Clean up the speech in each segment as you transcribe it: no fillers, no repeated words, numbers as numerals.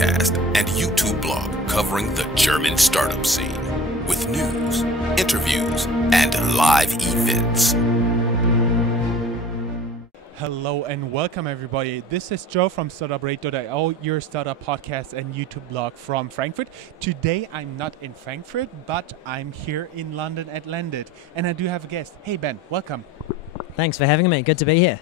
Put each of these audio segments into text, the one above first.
podcast and YouTube blog covering the German startup scene with news, interviews, and live events. Hello and welcome everybody. This is Joe from Startuprad.io, your startup podcast and YouTube blog from Frankfurt. Today I'm not in Frankfurt, but I'm here in London at Landed. And I do have a guest. Hey Ben, welcome. Thanks for having me. Good to be here.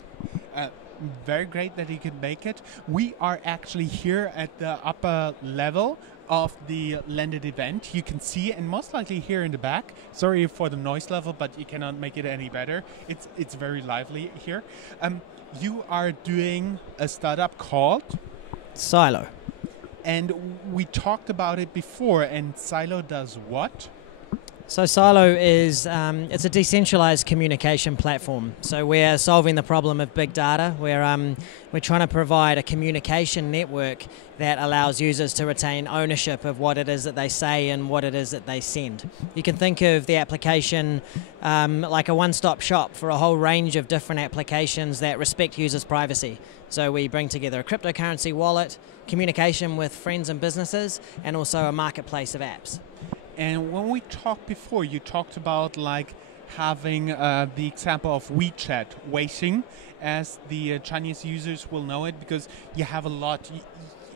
Very great that you could make it. We are actually here at the upper level of the Landed event. You can see and most likely hear in the back. Sorry for the noise level, but you cannot make it any better. It's very lively here. You are doing a startup called Sylo. And we talked about it before. And Sylo does what? So Sylo is it's a decentralized communication platform. So we're solving the problem of big data. We're trying to provide a communication network that allows users to retain ownership of what it is that they say and what it is that they send. You can think of the application like a one-stop shop for a whole range of different applications that respect users' privacy. So we bring together a cryptocurrency wallet, communication with friends and businesses, and also a marketplace of apps. And when we talked before, you talked about like having the example of WeChat, Weixin, as the Chinese users will know it, because you have a lot,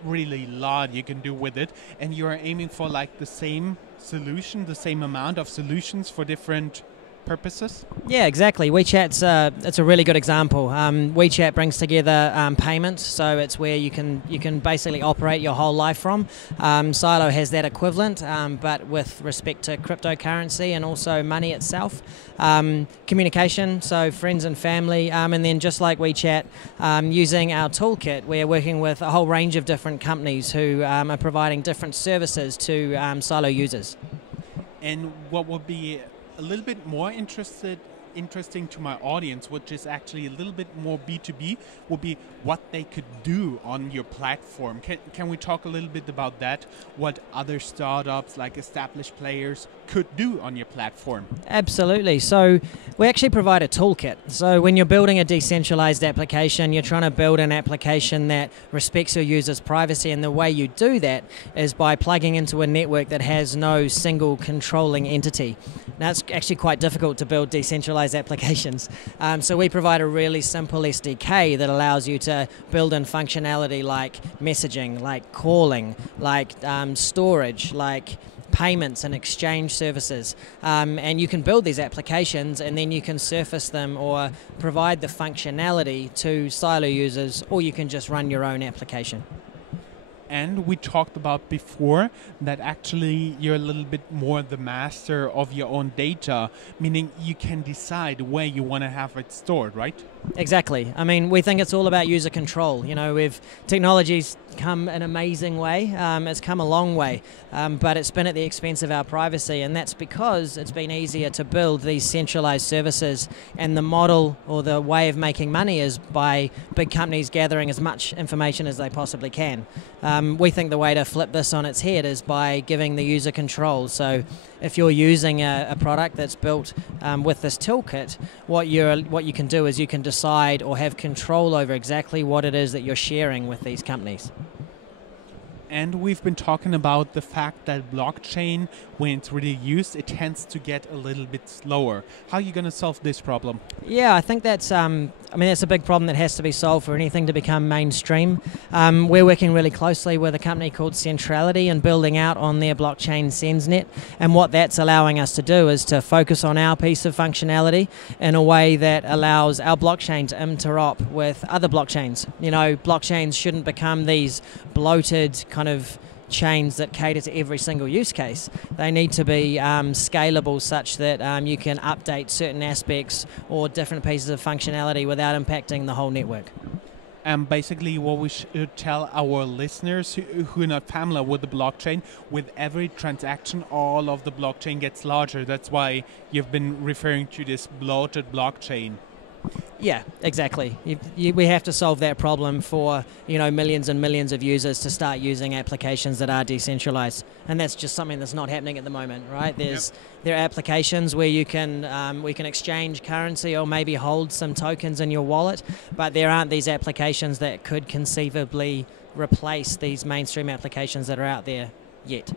really lot you can do with it, and you are aiming for like the same solution, the same amount of solutions for different purposes? Yeah, exactly. WeChat's it's a really good example. WeChat brings together payment, so it's where you can basically operate your whole life from. Sylo has that equivalent, but with respect to cryptocurrency and also money itself. Communication, so friends and family, and then just like WeChat, using our toolkit, we're working with a whole range of different companies who are providing different services to Sylo users. And what would be a little bit more interesting to my audience, which is actually a little bit more B2B, would be what they could do on your platform. Can we talk a little bit about that? What other startups, like established players, could do on your platform? Absolutely. So we actually provide a toolkit. So when you're building a decentralized application, you're trying to build an application that respects your users' privacy, and the way you do that is by plugging into a network that has no single controlling entity. Now, it's actually quite difficult to build decentralized applications. So we provide a really simple SDK that allows you to build in functionality like messaging, like calling, like storage, like payments and exchange services. And you can build these applications and then you can surface them or provide the functionality to Sylo users, or you can just run your own application. And we talked about before that actually you're a little bit more the master of your own data, meaning you can decide where you want to have it stored, right? Exactly. I mean, we think it's all about user control. You know, technology's come an amazing way. It's come a long way, but it's been at the expense of our privacy, and that's because it's been easier to build these centralized services, and the model or the way of making money is by big companies gathering as much information as they possibly can. We think the way to flip this on its head is by giving the user control. So if you're using a product that's built with this toolkit, what you can do is you can decide or have control over exactly what it is that you're sharing with these companies. And we've been talking about the fact that blockchain, when it's really used, it tends to get a little bit slower. How are you going to solve this problem? Yeah, I think that's that's a big problem that has to be solved for anything to become mainstream. We're working really closely with a company called Centrality and building out on their blockchain SenseNet. And what that's allowing us to do is to focus on our piece of functionality in a way that allows our blockchain to interop with other blockchains. You know, blockchains shouldn't become these bloated kind of chains that cater to every single use case. They need to be scalable such that you can update certain aspects or different pieces of functionality without impacting the whole network. And basically what we should tell our listeners who are not familiar with the blockchain, with every transaction, all of the blockchain gets larger. That's why you've been referring to this bloated blockchain. Yeah, exactly. We have to solve that problem for millions and millions of users to start using applications that are decentralized, and that's just something that's not happening at the moment, right? There are applications where we can exchange currency or maybe hold some tokens in your wallet, but there aren't these applications that could conceivably replace these mainstream applications that are out there yet.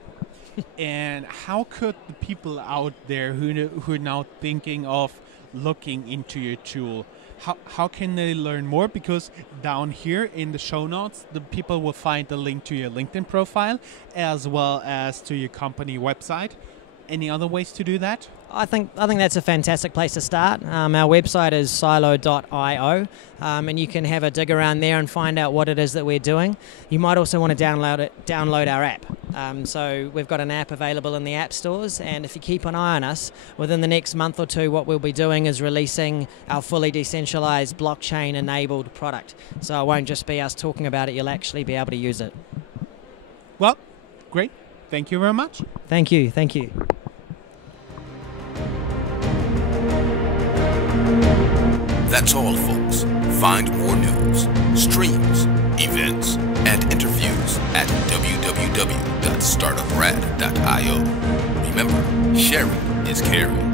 And how could the people out there who are now thinking of looking into your tool, how can they learn more? Because down here in the show notes, the people will find the link to your LinkedIn profile as well as to your company website. Any other ways to do that? I think that's a fantastic place to start. Our website is Sylo.io, and you can have a dig around there and find out what it is that we're doing. You might also want to download our app. So we've got an app available in the app stores, and if you keep an eye on us, within the next month or two, what we'll be doing is releasing our fully decentralized blockchain-enabled product. So it won't just be us talking about it; you'll actually be able to use it. Well, great. Thank you very much. Thank you. Thank you. That's all, folks. Find more news, streams, events, and interviews at www.startuprad.io. Remember, sharing is caring.